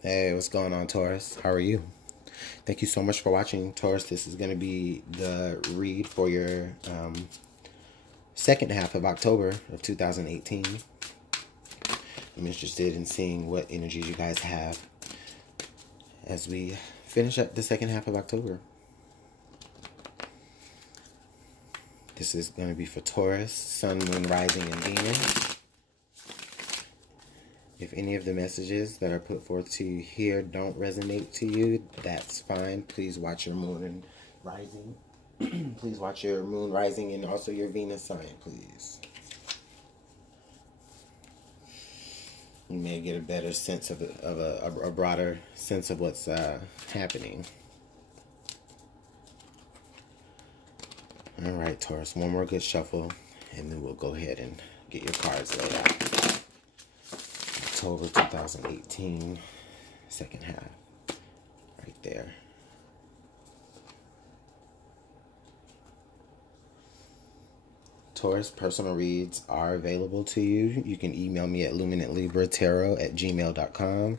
Hey, what's going on, Taurus? How are you? Thank you so much for watching, Taurus. This is going to be the read for your second half of October of 2018. I'm interested in seeing what energies you guys have as we finish up the second half of October. This is going to be for Taurus, Sun, Moon, Rising, and Venus. If any of the messages that are put forth to you here don't resonate to you, that's fine. Please watch your Moon and Rising. Please watch your Moon, Rising, and also your Venus sign, please. You may get a better sense of a broader sense of what's happening. All right, Taurus, one more good shuffle, and then we'll go ahead and get your cards laid out. October 2018, second half, right there. Taurus, personal reads are available to you. You can email me at LuminantLibraTarot@gmail.com.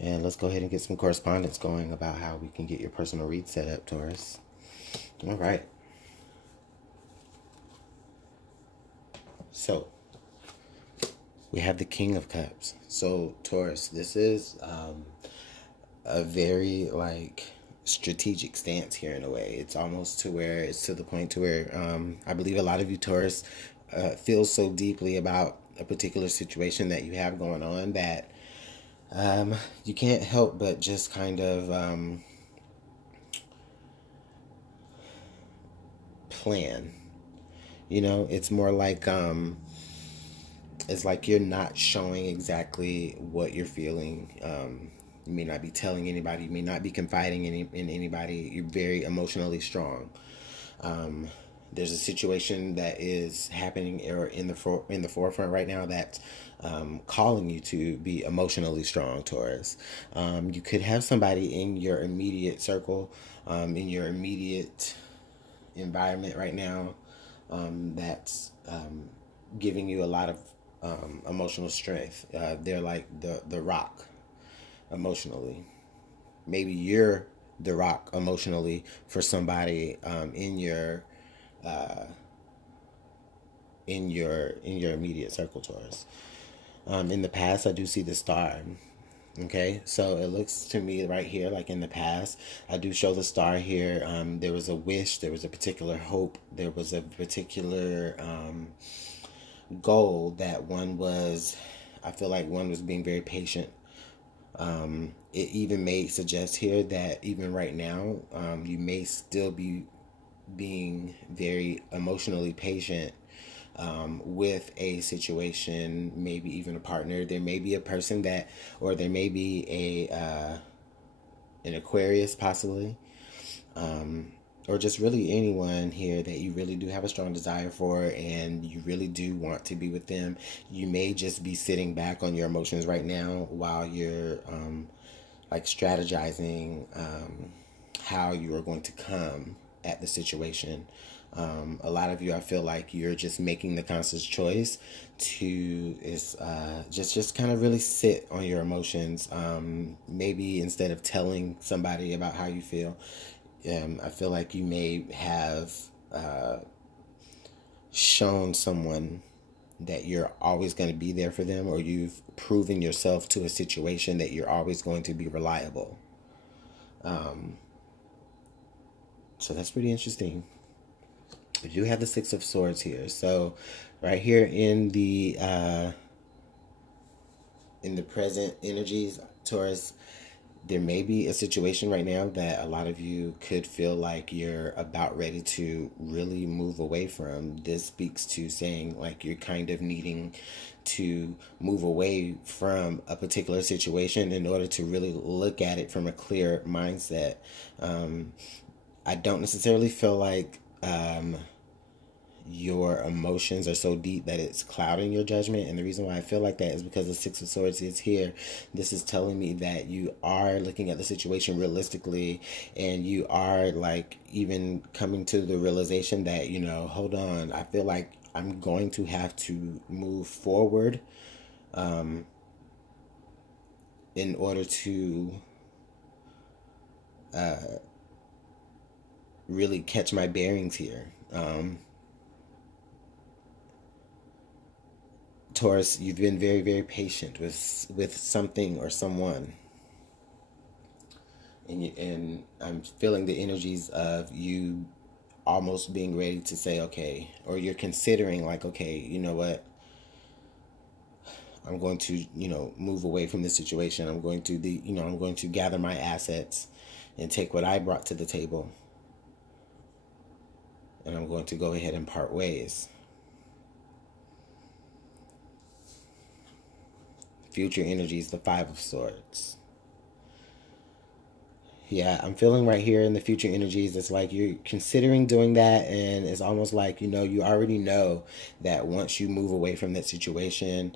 And let's go ahead and get some correspondence going about how we can get your personal read set up, Taurus. All right. So, we have the King of Cups. So, Taurus, this is a very, strategic stance here in a way. It's almost to where it's to the point to where I believe a lot of you, Taurus, feel so deeply about a particular situation that you have going on that you can't help but just kind of plan. You know, it's more like it's like you're not showing exactly what you're feeling. You may not be telling anybody. You may not be confiding in anybody. You're very emotionally strong. There's a situation that is happening or in the forefront right now that's calling you to be emotionally strong, Taurus. You could have somebody in your immediate circle, in your immediate environment right now, that's giving you a lot of emotional strength. They're like the rock emotionally. Maybe you're the rock emotionally for somebody in your immediate circle, Taurus. In the past, I do see the star. Okay, so it looks to me right here, like in the past, I do show the star here. There was a wish, there was a particular hope, there was a particular goal that one was, I feel like one was being very patient. It even may suggest here that even right now, you may still be being very emotionally patient with a situation, maybe even a partner. There may be a person that, or there may be an Aquarius possibly, or just really anyone here that you really do have a strong desire for and you really do want to be with them. You may just be sitting back on your emotions right now while you're strategizing how you are going to come at the situation. A lot of you, I feel like you're just making the conscious choice to just kind of really sit on your emotions. Maybe instead of telling somebody about how you feel, I feel like you may have shown someone that you're always going to be there for them, or you've proven yourself to a situation that you're always going to be reliable. So that's pretty interesting. We do have the Six of Swords here. So right here in the present energies, Taurus, there may be a situation right now that a lot of you could feel like you're about ready to really move away from. This speaks to saying like you're kind of needing to move away from a particular situation in order to really look at it from a clear mindset. I don't necessarily feel like your emotions are so deep that it's clouding your judgment. And the reason why I feel like that is because the Six of Swords is here. This is telling me that you are looking at the situation realistically, and you are even coming to the realization that, hold on, I feel like I'm going to have to move forward in order to really catch my bearings here. Taurus, you've been very, very patient with something or someone. And I'm feeling the energies of you almost being ready to say, okay, or you're considering like, okay, you know what? I'm going to, move away from this situation. I'm going to I'm going to gather my assets and take what I brought to the table. And I'm going to go ahead and part ways. Future energies, the Five of Swords. Yeah, I'm feeling right here in the future energies, it's like you're considering doing that, and it's almost like, you already know that once you move away from that situation,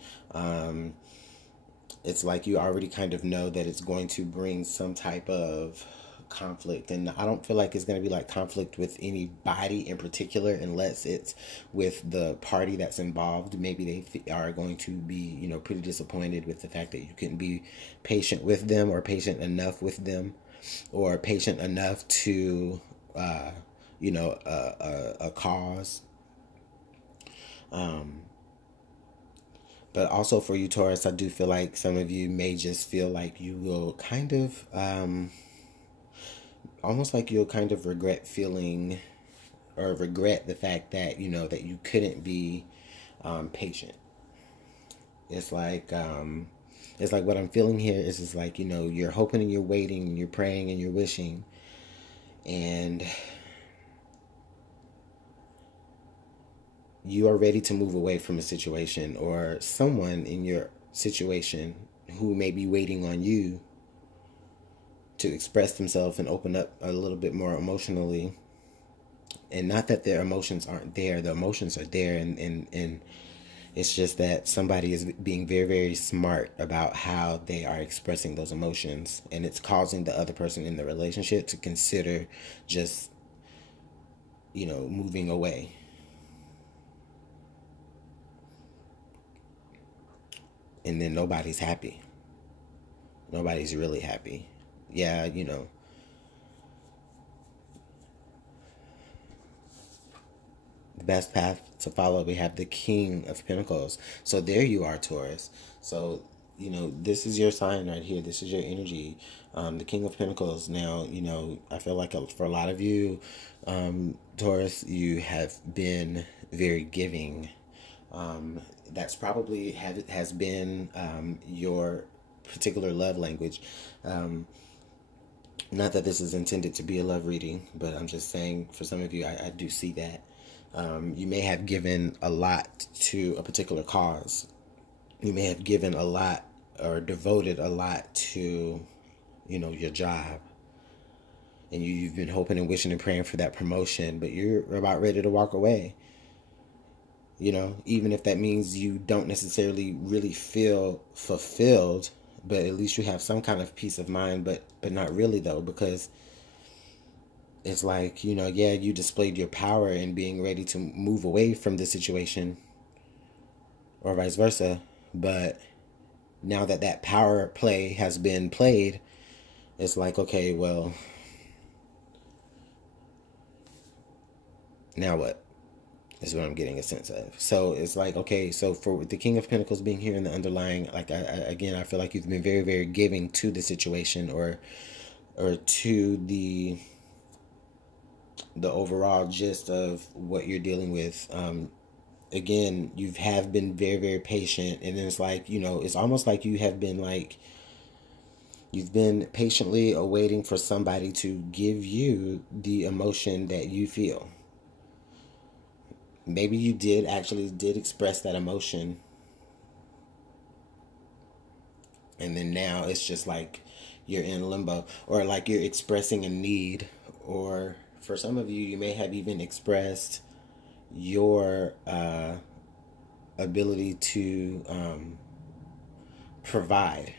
it's like you already kind of know that it's going to bring some type of conflict. And I don't feel like it's going to be like conflict with anybody in particular, unless it's with the party that's involved. Maybe they are going to be, pretty disappointed with the fact that you couldn't be patient with them, or patient enough with them, or patient enough to, a cause. But also for you, Taurus, I do feel like some of you may just feel like you will kind of, almost like you'll kind of regret feeling, or regret the fact that, that you couldn't be patient. It's like what I'm feeling here is just like, you're hoping and you're waiting and you're praying and you're wishing, and you are ready to move away from a situation or someone in your situation who may be waiting on you to express themselves and open up a little bit more emotionally. And not that their emotions aren't there, the emotions are there, and it's just that somebody is being very, very smart about how they are expressing those emotions, and it's causing the other person in the relationship to consider just, moving away. And then nobody's happy. Nobody's really happy. Yeah, the best path to follow, we have the King of Pentacles. So there you are, Taurus. So, this is your sign right here. This is your energy. The King of Pentacles. Now, I feel like for a lot of you, Taurus, you have been very giving. That's probably has been your particular love language. Not that this is intended to be a love reading, but I'm just saying for some of you, I do see that. You may have given a lot to a particular cause. You may have given a lot or devoted a lot to, your job. And you've been hoping and wishing and praying for that promotion, but you're about ready to walk away. Even if that means you don't necessarily really feel fulfilled, but at least you have some kind of peace of mind, but not really though, because it's like, yeah, you displayed your power in being ready to move away from the situation, or vice versa. But now that power play has been played, it's like, okay, well, now what? Is what I'm getting a sense of. So it's like, okay, so for the King of Pentacles being here in the underlying, like, I feel like you've been very, very giving to the situation, or to the overall gist of what you're dealing with. Again, you have been very, very patient, and then it's like, it's almost like you have been like, you've been patiently awaiting for somebody to give you the emotion that you feel. Maybe you did express that emotion, and then now it's just like you're in limbo, or like you're expressing a need, or for some of you, you may have even expressed your ability to provide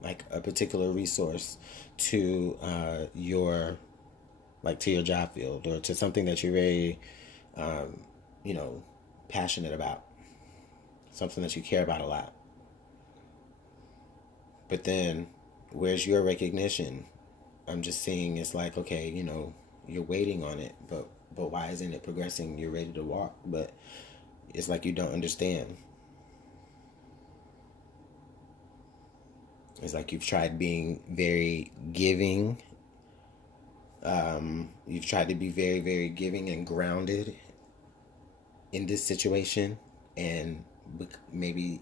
like a particular resource to your job field, or to something that you're very passionate about, something that you care about a lot. But then, where's your recognition? I'm just seeing it's like, okay, you know, you're waiting on it, but why isn't it progressing? You're ready to walk, but it's like you don't understand. It's like you've tried being very giving. You've tried to be very, very giving and grounded in this situation, and maybe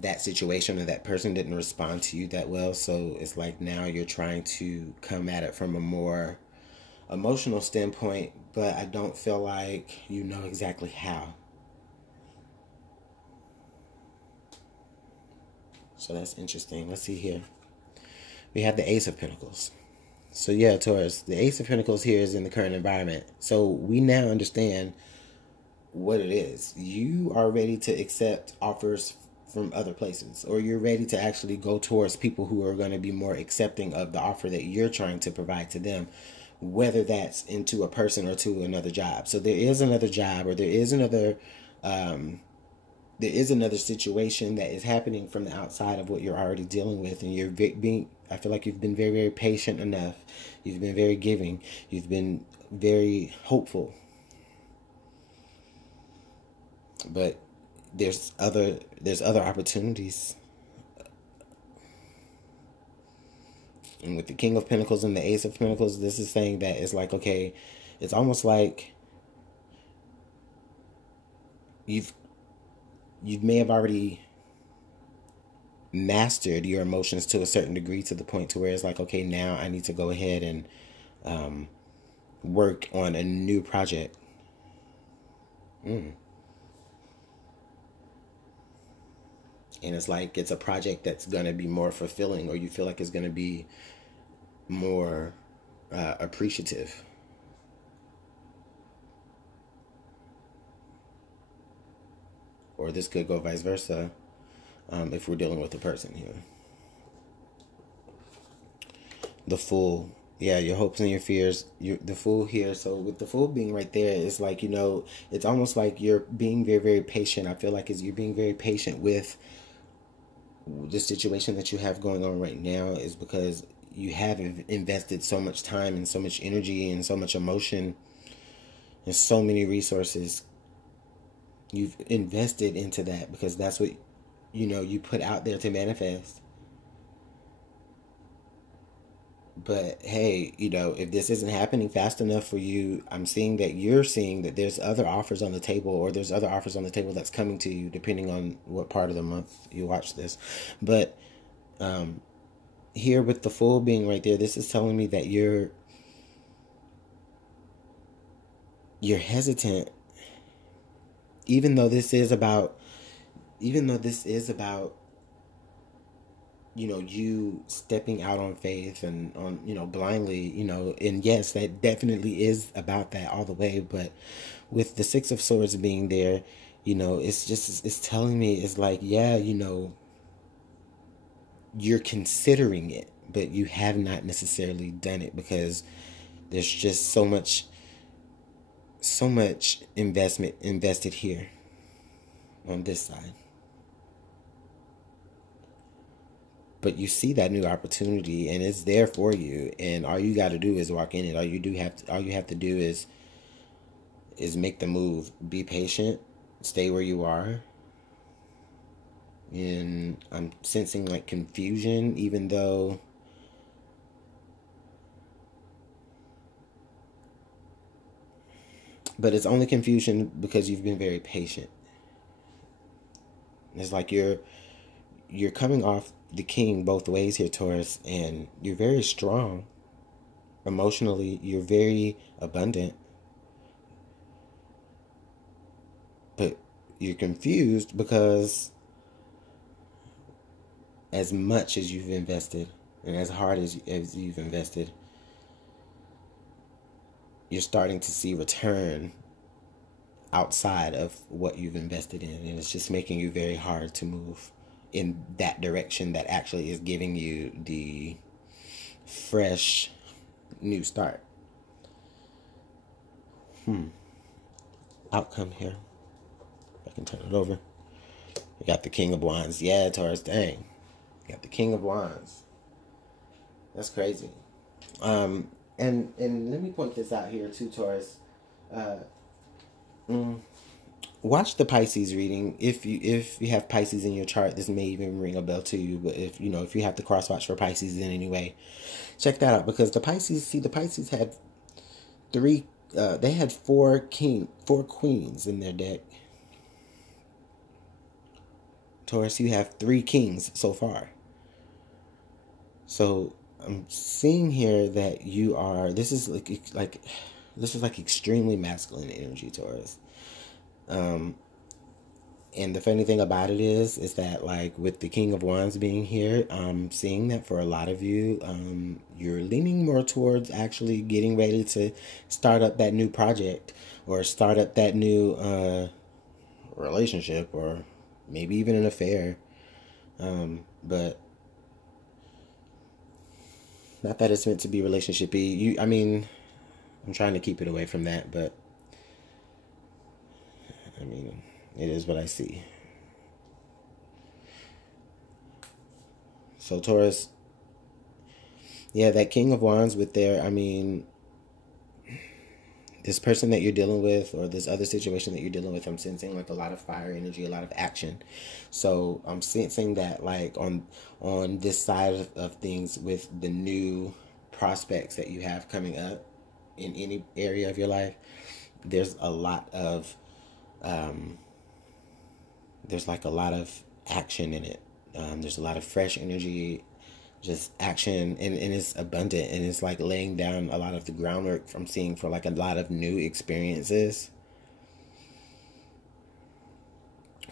that situation or that person didn't respond to you that well. So it's like now you're trying to come at it from a more emotional standpoint, but I don't feel like you know exactly how. So that's interesting. Let's see here. We have the Ace of Pentacles. So yeah, Taurus, the Ace of Pentacles here is in the current environment. So we now understand what it is. You are ready to accept offers from other places, or you're ready to actually go towards people who are going to be more accepting of the offer that you're trying to provide to them, whether that's into a person or to another job. So there is another job, or there is another situation that is happening from the outside of what you're already dealing with, and you're being, I feel like you've been very, very patient enough. You've been very giving. You've been very hopeful. But there's other opportunities. And with the King of Pentacles and the Ace of Pentacles, this is saying that it's like, okay, it's almost like you may have already mastered your emotions to a certain degree, to the point to where it's like, okay, now I need to go ahead and work on a new project. And it's like it's a project that's going to be more fulfilling, or you feel like it's going to be more appreciative. Or this could go vice versa, if we're dealing with a person here. The Fool. Yeah, your hopes and your fears. The Fool here. So with the Fool being right there, it's like, you know, it's almost like you're being very, very patient. I feel like you're being very patient with the situation that you have going on right now, is because you have invested so much time and so much energy and so much emotion and so many resources. You've invested into that because that's what, you know, you put out there to manifest. But hey, you know, if this isn't happening fast enough for you, I'm seeing that you're seeing that there's other offers on the table, or there's other offers on the table that's coming to you, depending on what part of the month you watch this. But here with the Fool being right there, this is telling me that you're hesitant, even though this is about you know, you stepping out on faith and on, you know, blindly, you know, and yes, that definitely is about that all the way. But with the Six of Swords being there, you know, it's telling me, it's like, yeah, you know, you're considering it, but you have not necessarily done it, because there's just so much investment invested here on this side. But you see that new opportunity, and it's there for you, and all you got to do is walk in it. All you have to do is make the move. Be patient, stay where you are. And I'm sensing like confusion, even though but it's only confusion because you've been very patient. It's like you're coming off the King both ways here, Taurus, and you're very strong emotionally. You're very abundant, but you're confused because as much as you've invested and as hard as you've invested, you're starting to see return outside of what you've invested in, and it's just making you very hard to move in that direction that actually is giving you the fresh new start. Outcome here. I can turn it over. We got the King of Wands. Yeah, Taurus, dang. You got the King of Wands. That's crazy. And let me point this out here too, Taurus. Uh, watch the Pisces reading. If you have Pisces in your chart, this may even ring a bell to you. But if you have to cross watch for Pisces in any way, check that out, because the Pisces had three. They had four queens in their deck. Taurus, you have 3 kings so far. So I'm seeing here that you are. This is like extremely masculine energy, Taurus. And the funny thing about it is that, like, with the King of Wands being here, I'm seeing that for a lot of you, you're leaning more towards actually getting ready to start up that new project, or start up that new relationship, or maybe even an affair. But not that it's meant to be relationshipy. I mean, I'm trying to keep it away from that, but I mean, it is what I see. So Taurus, yeah, that King of Wands with this person that you're dealing with, or this other situation that you're dealing with, I'm sensing like a lot of fire energy, a lot of action. So I'm sensing that, like, on this side of things, with the new prospects that you have coming up in any area of your life, there's a lot of action in it. There's a lot of fresh energy, just action, and it's abundant, and it's like laying down a lot of the groundwork I'm seeing for like a lot of new experiences,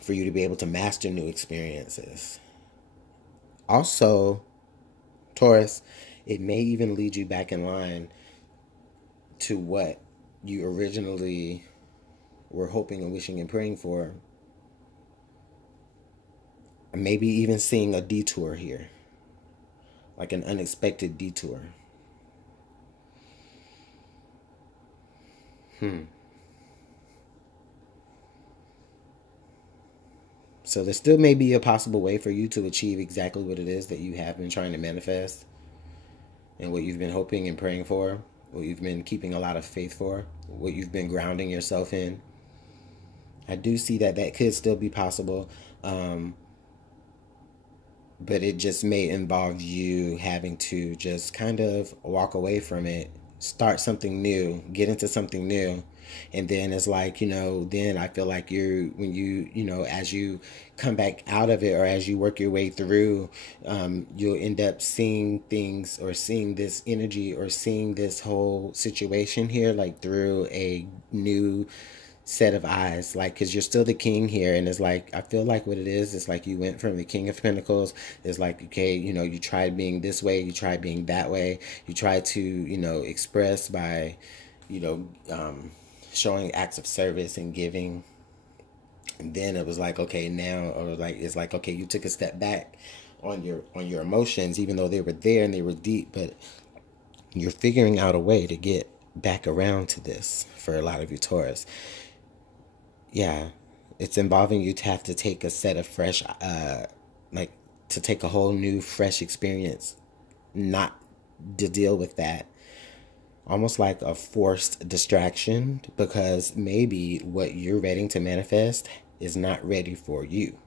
for you to be able to master new experiences. Also, Taurus, it may even lead you back in line to what you originally were hoping and wishing and praying for. Maybe even seeing a detour here, like an unexpected detour. So there still may be a possible way for you to achieve exactly what it is that you have been trying to manifest, and what you've been hoping and praying for, what you've been keeping a lot of faith for, what you've been grounding yourself in. I do see that could still be possible, but it just may involve you having to just kind of walk away from it, start something new, get into something new. And then it's like, then I feel like as you come back out of it, or as you work your way through, you'll end up seeing things, or seeing this energy, or seeing this whole situation here, like through a new set of eyes, like, because you're still the king here, and it's like, I feel like what it is, it's like you went from the King of Pentacles. It's like, okay, you tried being this way, you tried being that way, you tried to express by showing acts of service and giving, and then it was like, okay, now, or like, it's like, okay, you took a step back on your emotions, even though they were there and they were deep, but you're figuring out a way to get back around to this. For a lot of you, Taurus, yeah, it's involving you to have to take a set of fresh, like, to take a whole new fresh experience, not to deal with that, almost like a forced distraction, because maybe what you're ready to manifest is not ready for you.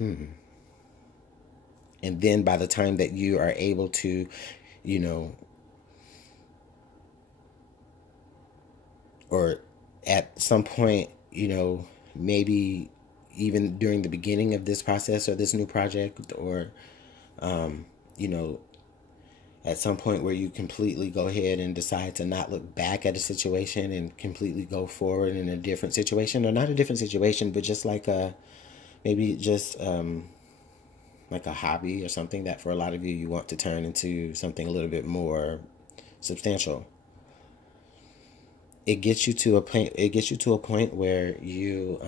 And then by the time that you are able to, or at some point, maybe even during the beginning of this process, or this new project, or, at some point where you completely go ahead and decide to not look back at a situation, and completely go forward in a different situation, or not a different situation, but just like maybe just like a hobby, or something that for a lot of you want to turn into something a little bit more substantial. It gets you to a point. It gets you to a point where you,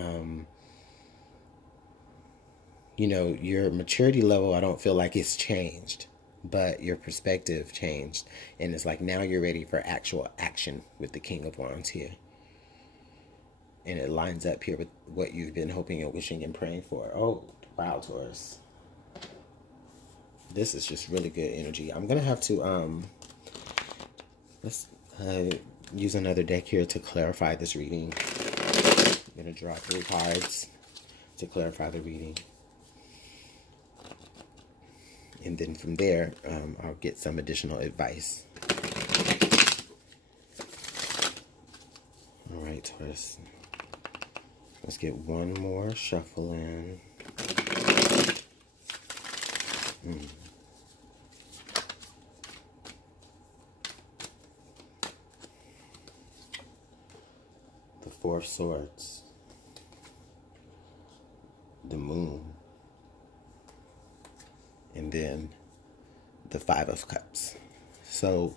your maturity level, I don't feel like it's changed, but your perspective changed, and it's like now you're ready for actual action with the King of Wands here, and it lines up here with what you've been hoping and wishing and praying for. Oh wow, Taurus, This is just really good energy. I'm gonna have to let's use another deck here to clarify this reading. I'm gonna draw 3 cards to clarify the reading, and then from there I'll get some additional advice. All right, Taurus, let's get one more shuffle in. The 4 of Swords, the Moon, and then the 5 of Cups. So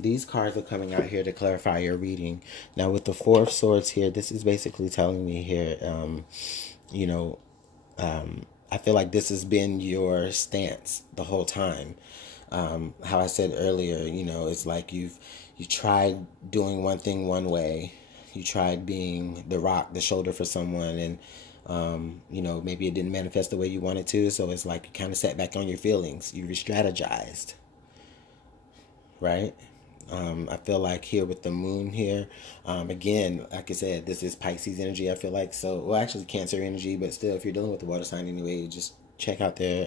these cards are coming out here to clarify your reading. Now with the 4 of Swords here, this is basically telling me here, you know, I feel like this has been your stance the whole time. How I said earlier, you know, it's like you tried doing one thing one way. You tried being the rock, the shoulder for someone, and you know, maybe it didn't manifest the way you wanted to. So it's like you kind of sat back on your feelings. You re-strategized, right? I feel like here with the Moon here, again, like I said, this is Pisces energy, I feel like. So, well, actually Cancer energy, but still, if you're dealing with the water sign anyway, just check out their,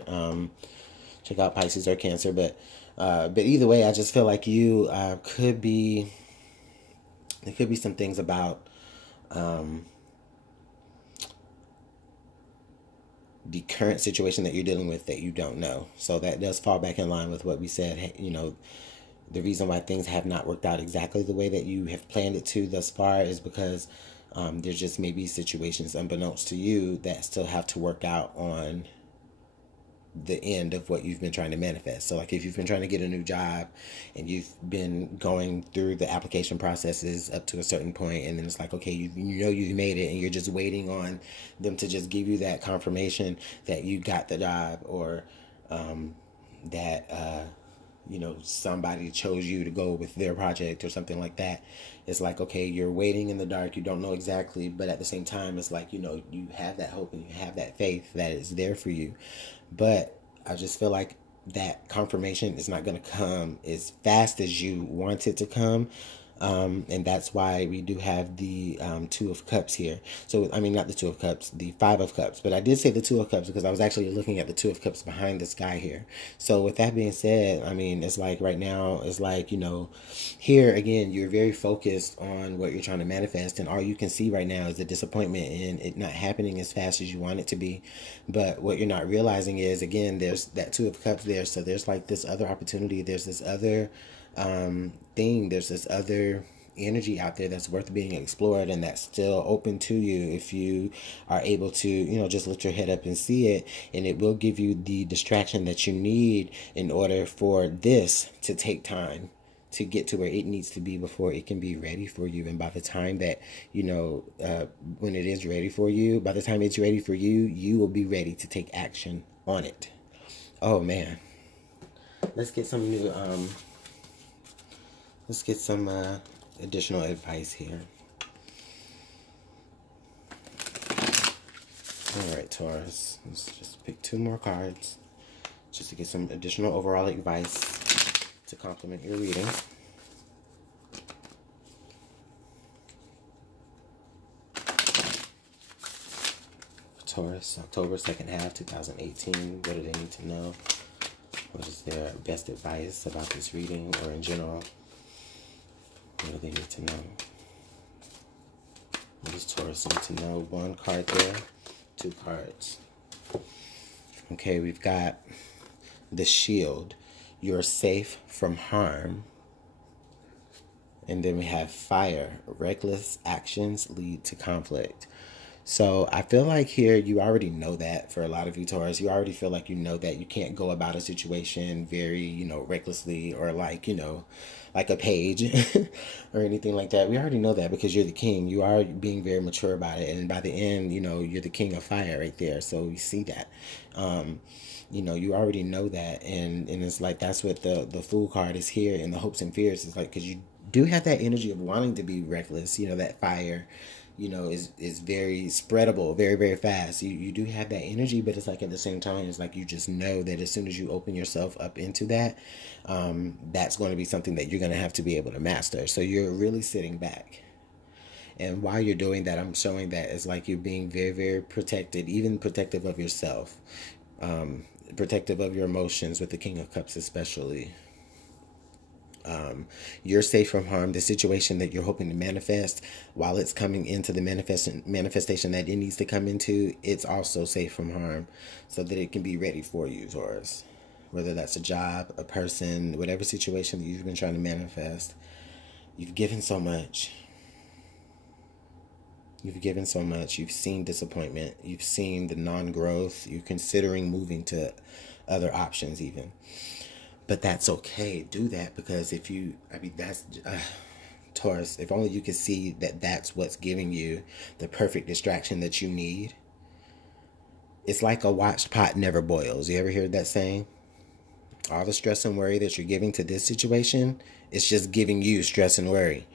check out Pisces or Cancer. But either way, I just feel like you could be, there could be some things about the current situation that you're dealing with that you don't know. So that does fall back in line with what we said, you know. The reason why things have not worked out exactly the way that you have planned it to thus far is because there's just maybe situations unbeknownst to you that still have to work out on the end of what you've been trying to manifest. So like if you've been trying to get a new job and you've been going through the application processes up to a certain point, and then it's like, okay, you know you've made it and you're just waiting on them to just give you that confirmation that you got the job, or that you know, somebody chose you to go with their project or something like that. It's like, okay, you're waiting in the dark. You don't know exactly, but at the same time, it's like, you know, you have that hope and you have that faith that is there for you. But I just feel like that confirmation is not going to come as fast as you want it to come. And that's why we do have the 2 of Cups here. So, I mean, not the 2 of Cups, the 5 of Cups. But I did say the 2 of Cups because I was actually looking at the 2 of Cups behind this guy here. So with that being said, I mean, it's like right now, it's like, you know, here again, you're very focused on what you're trying to manifest. And all you can see right now is the disappointment in it not happening as fast as you want it to be. But what you're not realizing is, again, there's that 2 of Cups there. So there's like this other opportunity. There's this other thing, there's this other energy out there that's worth being explored, and that's still open to you if you are able to, you know, just lift your head up and see it. And it will give you the distraction that you need in order for this to take time to get to where it needs to be before it can be ready for you. And by the time that, you know, when it is ready for you, by the time it's ready for you, you will be ready to take action on it. Oh man, let's get some new let's get some additional advice here. All right, Taurus. Let's just pick 2 more cards just to get some additional overall advice to complement your reading. Taurus, October, second half, 2018. What do they need to know? What is their best advice about this reading or in general? What do they need to know? What does Taurus need to know? 1 card there, 2 cards. Okay, we've got the Shield. You're safe from harm. And then we have Fire. Reckless actions lead to conflict. So I feel like here you already know that for a lot of you Taurus. You already feel like you know that you can't go about a situation very, you know, recklessly or like, you know, like a page or anything like that. We already know that because you're the king. You are being very mature about it. And by the end, you know, you're the king of fire right there. So we see that. You know, you already know that. And it's like that's what the Fool card is here. And the hopes and fears is like, because you do have that energy of wanting to be reckless, you know, that fire. you know, is very spreadable, very, very fast. You do have that energy, but it's like at the same time, it's like you just know that as soon as you open yourself up into that, that's going to be something that you're going to have to be able to master. So you're really sitting back. And while you're doing that, I'm showing that it's like you're being very, very protected, even protective of yourself, protective of your emotions with the King of Cups especially. You're safe from harm. The situation that you're hoping to manifest, while it's coming into the manifestation that it needs to come into, it's also safe from harm so that it can be ready for you, Taurus. Whether that's a job, a person, whatever situation that you've been trying to manifest, you've given so much. You've given so much. You've seen disappointment. You've seen the non-growth. You're considering moving to other options even. But that's okay. Do that, because if you, I mean, that's, Taurus, if only you could see that that's what's giving you the perfect distraction that you need. It's like a watched pot never boils. You ever heard that saying? All the stress and worry that you're giving to this situation, it's just giving you stress and worry.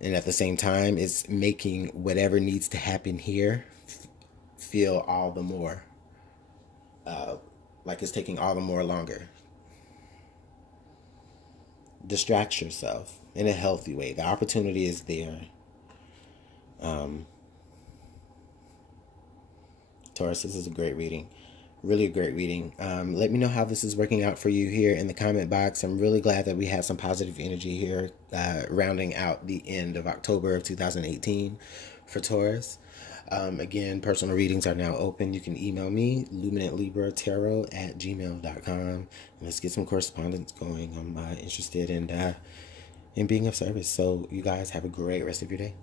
And at the same time, it's making whatever needs to happen here feel all the more like it's taking all the more longer. Distract yourself in a healthy way. The opportunity is there. Taurus, this is a great reading. Really a great reading. Let me know how this is working out for you here in the comment box. I'm really glad that we had some positive energy here, rounding out the end of October of 2018 for Taurus. Again, personal readings are now open. You can email me, LuminantLibraTarot@gmail.com. Let's get some correspondence going. I'm interested in being of service. So you guys have a great rest of your day.